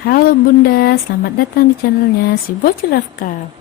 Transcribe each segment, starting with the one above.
Halo Bunda, selamat datang di channelnya si Bocil Rafka.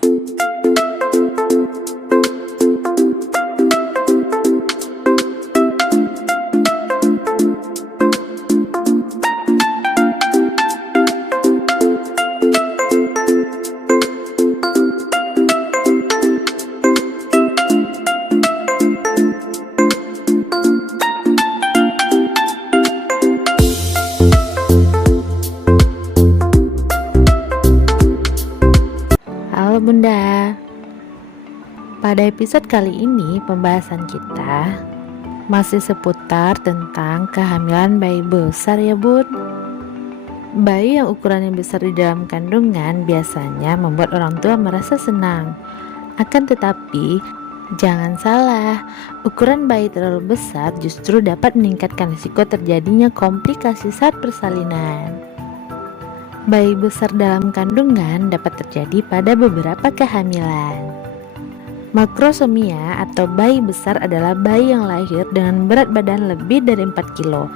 Halo Bunda, pada episode kali ini pembahasan kita masih seputar tentang kehamilan bayi besar ya Bun. Bayi yang ukurannya besar di dalam kandungan biasanya membuat orang tua merasa senang. Akan tetapi, jangan salah, ukuran bayi terlalu besar justru dapat meningkatkan risiko terjadinya komplikasi saat persalinan. Bayi besar dalam kandungan dapat terjadi pada beberapa kehamilan. Makrosomia atau bayi besar adalah bayi yang lahir dengan berat badan lebih dari 4 kilo.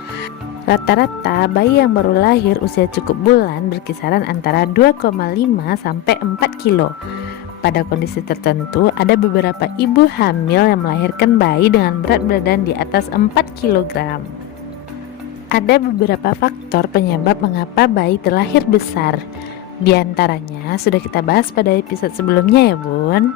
Rata-rata bayi yang baru lahir usia cukup bulan berkisaran antara 2,5 sampai 4 kilo. Pada kondisi tertentu, ada beberapa ibu hamil yang melahirkan bayi dengan berat badan di atas 4 kg. Ada beberapa faktor penyebab mengapa bayi terlahir besar. Di antaranya sudah kita bahas pada episode sebelumnya ya Bun.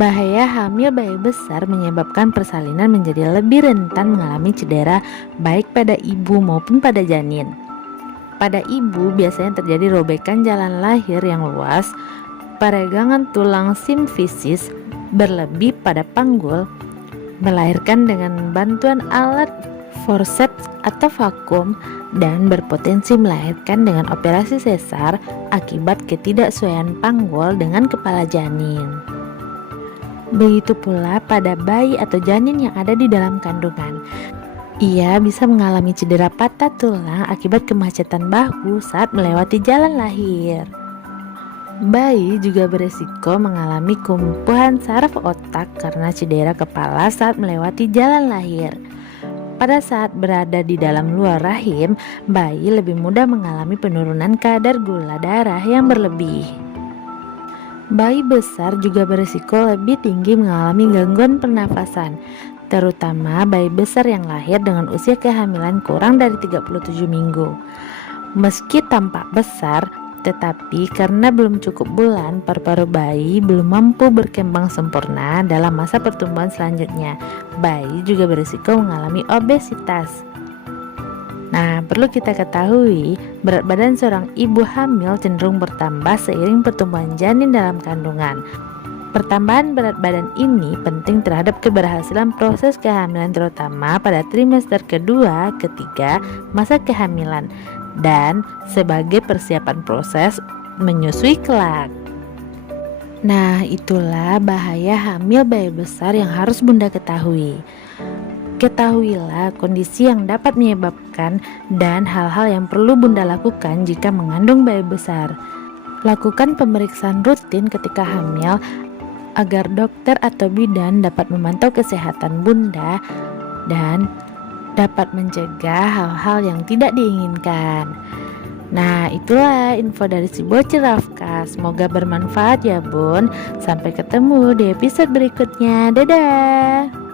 Bahaya hamil bayi besar menyebabkan persalinan menjadi lebih rentan mengalami cedera baik pada ibu maupun pada janin. Pada ibu biasanya terjadi robekan jalan lahir yang luas, peregangan tulang simfisis berlebih pada panggul, melahirkan dengan bantuan alat forceps atau vakum, dan berpotensi melahirkan dengan operasi sesar akibat ketidaksesuaian panggul dengan kepala janin. Begitu pula pada bayi atau janin yang ada di dalam kandungan. Ia bisa mengalami cedera patah tulang akibat kemacetan bahu saat melewati jalan lahir. Bayi juga beresiko mengalami kelumpuhan saraf otak karena cedera kepala saat melewati jalan lahir. Pada saat berada di dalam luar rahim, bayi lebih mudah mengalami penurunan kadar gula darah yang berlebih. Bayi besar juga berisiko lebih tinggi mengalami gangguan pernafasan, terutama bayi besar yang lahir dengan usia kehamilan kurang dari 37 minggu. Meski tampak besar, tetapi karena belum cukup bulan, paru-paru bayi belum mampu berkembang sempurna dalam masa pertumbuhan selanjutnya. Bayi juga berisiko mengalami obesitas. Nah, perlu kita ketahui, berat badan seorang ibu hamil cenderung bertambah seiring pertumbuhan janin dalam kandungan. Pertambahan berat badan ini penting terhadap keberhasilan proses kehamilan, terutama pada trimester kedua, ketiga, masa kehamilan, dan sebagai persiapan proses menyusui kelak. Nah, itulah bahaya hamil bayi besar yang harus Bunda ketahui. Ketahuilah kondisi yang dapat menyebabkan dan hal-hal yang perlu Bunda lakukan jika mengandung bayi besar. Lakukan pemeriksaan rutin ketika hamil agar dokter atau bidan dapat memantau kesehatan Bunda dan dapat mencegah hal-hal yang tidak diinginkan. Nah, itulah info dari si Bocil Rafka. Semoga bermanfaat ya Bun. Sampai ketemu di episode berikutnya. Dadah.